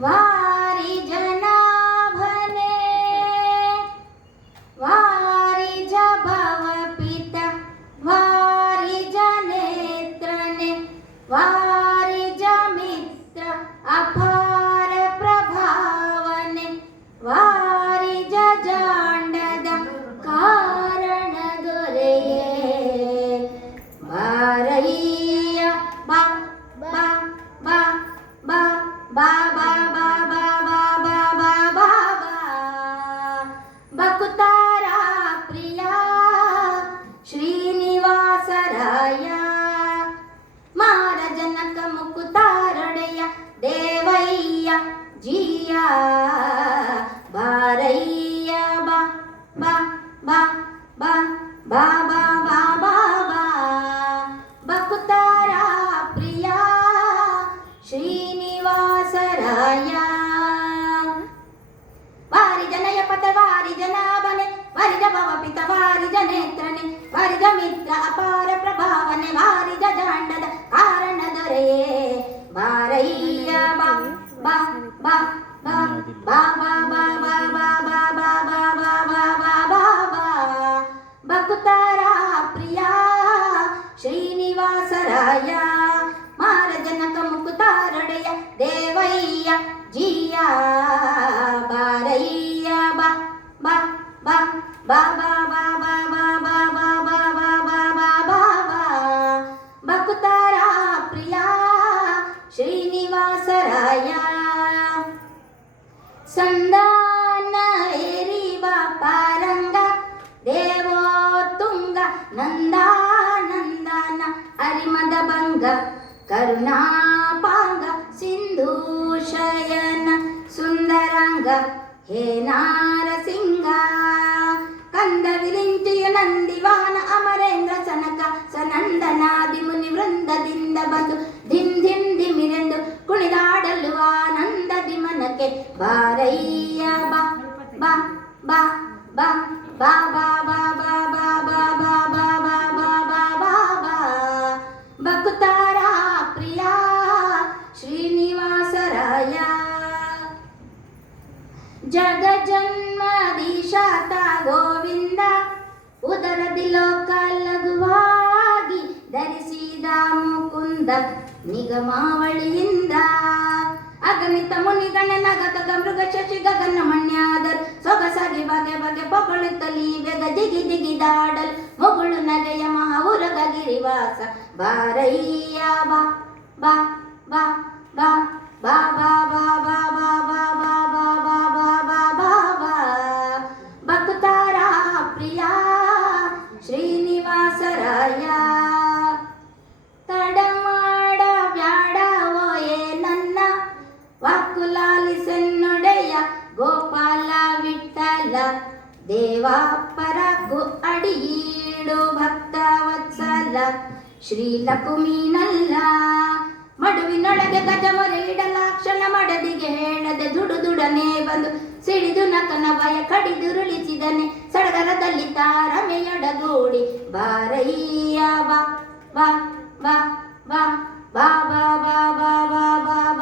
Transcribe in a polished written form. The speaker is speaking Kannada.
ವಾರಿ ಜನಾಭನೆ ವಾರಿ ಜಭವ ಪಿತ ವಾರಿ ಜನೇತ್ರನೆ ವಾರಿ ಜಮಿತ್ರ ಅಪಾರ ಪ್ರಭಾವನೆ ವಾರಿ ಜಾಂಡದ ಕಾರಣ ದೊರೆಯೇ ಬಾರಯ್ಯ ಬಾ ಬಾ ಬಾ ಬಾ ಬಾ ಬಾ ಬಾ ಬಾ ಬಾ ಬಾ ಬಾ ಬಾ ಬಾ ಬಕುತಾರ ಪ್ರಿಯ ಶ್ರೀನಿವಾಸರಾಯ ಮಾರ ಜನಕ ಮುಕುತಾರೊಡೆಯ ದೇವಯ್ಯ ಜಿಯ ಬಾರಯ್ಯ ಬಾ ಬಾ ಬಾ ಬಾ ಬಾ ಬಾ ಬಾ ಬಾ ಬಾ ಬಕುತಾರ ಪ್ರಿಯ ಶ್ರೀನಿವಾಸರಾಯ ವಾರಿ ಜನಯ ಪಥ ವಾರಿ ಜನಾಭನೆ ವಾರಿ ಜಭವ ಪಿತ ವಾರಿ ಜನೇತ್ರನೆ ವಾರಿ ಜಮಿತ್ರ ಅಪಾರ ಪ್ರಭಾವನೆ ವಾರಿ ಜಾಂಡದ ಕಾರಣ ದೊರೆಯೇ ಬಾರಯ್ಯ ಬಾ ಬಾ ಬಾ ಬಾ ಬಾ ಬಾ ಬಾ ಬಾ ಬಾ ಬಾ ಬಾ ಬಾ ಬಾ ಬಾ ಬಾ ಬಾ ಬಾ ಬಕುತಾರ ಪ್ರಿಯ ಶ್ರೀನಿವಾಸರಾಯ ಮಾರ ಜನಕ ಮುಕುತಾರೊಡೆಯ ದೇವಯ್ಯ ಜಿಯ ಬಾರಯ್ಯ ಬಾ ಬಾ ಬಾ ಬಾ ಬಾ ಬಾ ಬಾ ಬಾ ಬಾ ಬಾ ಬಾ ಬಾ ಬಾ ಬಾ ಬಾ ಬಾ ಬಕುತಾರ ಪ್ರಿಯ ಶ್ರೀನಿವಾಸರಾಯ ಸಂದಾನ ಏರಿವ ಪಾರಂಗ ದೇವೋ ತುಂಗ ನಂದಾನಂದನ ಹರಿಮದ ಭಂಗ ಕರುಣಾಪಾಂಗ ಸಿಂಧೂ ಶಯನ ಸುಂದರಾಂಗ ಹೇ ನಾರಸಿಂಗ ಕಂದ ವಿರಿಂಚಿಯ ನಂದಿವಾನ ಅಮರೇಂದ್ರ ಸನಕ ಸನಂದನಾದಿ ಮುನಿ ವೃಂದದಿಂದ ಬಂದು ಧಿಮ್ ಧಿಮ್ ಧಿಮಿರೆಂದು ಕುಣಿದಾಡಲು ಆನಂದದಿ ಮನಕ್ಕೆ ಬಾರಯ್ಯ ಬಾ ಬಾ ಬಾ ಬಾ ಬಾ ಬಾ ಬಾ ಬಾ ಬಾ ಬಾ ಬಾ ಬಾ ಬಾ ಬಾ ಬಾ ಬಾ ಬಾ ಬಕುತಾರ ಪ್ರಿಯ ಶ್ರೀನಿವಾಸರಾಯ ಜಗ ಜನ್ಮದೀಶಾತ ಗೋವಿಂದ ಉದರದಿ ಲೋಕ ಲಘುವಾಗಿ ಧರಿಸಿದ ಮುಕುಂದ ನಿಗಮಾವಳಿಯಿಂದ ಅಗಣಿತ ಮುನಿಗಣ ನಗತಗ ಮೃಗ ಶಶಿ ಗಗನ ಮಣ್ಯಾದರು ಸೊಗಸಾಗಿ ಬಗೆ ಬಗೆ ಪೊಗಳುತ್ತಲಿ ಬೇಗ ದಿಗಿ ದಿಗಿದಾಡಲು ಮುಗುಳು ನಗೆಯ ಮಹಾವುರಗ ಗಿರಿವಾಸ ಬಾರಯ್ಯ ಬಾ ಬಾ ಬಾ ಬಾ ಬಾ ಬಾ ಬಾ ಬಾ ಬಾ ಬಾ ಬಾ ಬಾ ಬಾ ಬಾ ಬಾ ಬಾ ಬಾ ಬಕುತಾರ ಪ್ರಿಯ ಶ್ರೀನಿವಾಸರಾಯ ತಡಮಾಡ ಬ್ಯಾಡವೋ ಏ ನನ್ನ ವಾಕುಲಾಲಿಸನ್ನೊಡೆಯ ಗೋಪಾಲ ವಿಠಲ ದೇವಾಪರಗು ಅಡಿಯೀಡು ಭಕ್ತ ವತ್ಸಲ ಶ್ರೀಲಕುಮೀನಲ್ಲ ಮಡುವಿನೊಳಗೆ ಗಜಮೊರೆ ಇಡಲಾಕ್ಷಣ ಮಡದಿಗೆ ಹೇಳದೆ ದುಡುದುಡನೆ ಬಂದು ಸಿಡಿದು ನಕನ ಭಯ ಕಡಿದುರುಳಿಸಿದನೆ ಸಡಗರದಲ್ಲಿ ತಾರಮೆಯೊಡಗೂಡಿ ಬಾರಯ್ಯ ಬಾ ಬಾ ಬಾ ಬಾ ಬಾ ಬಾ ಬಾ ಬಾ ಬಾ ಬಾ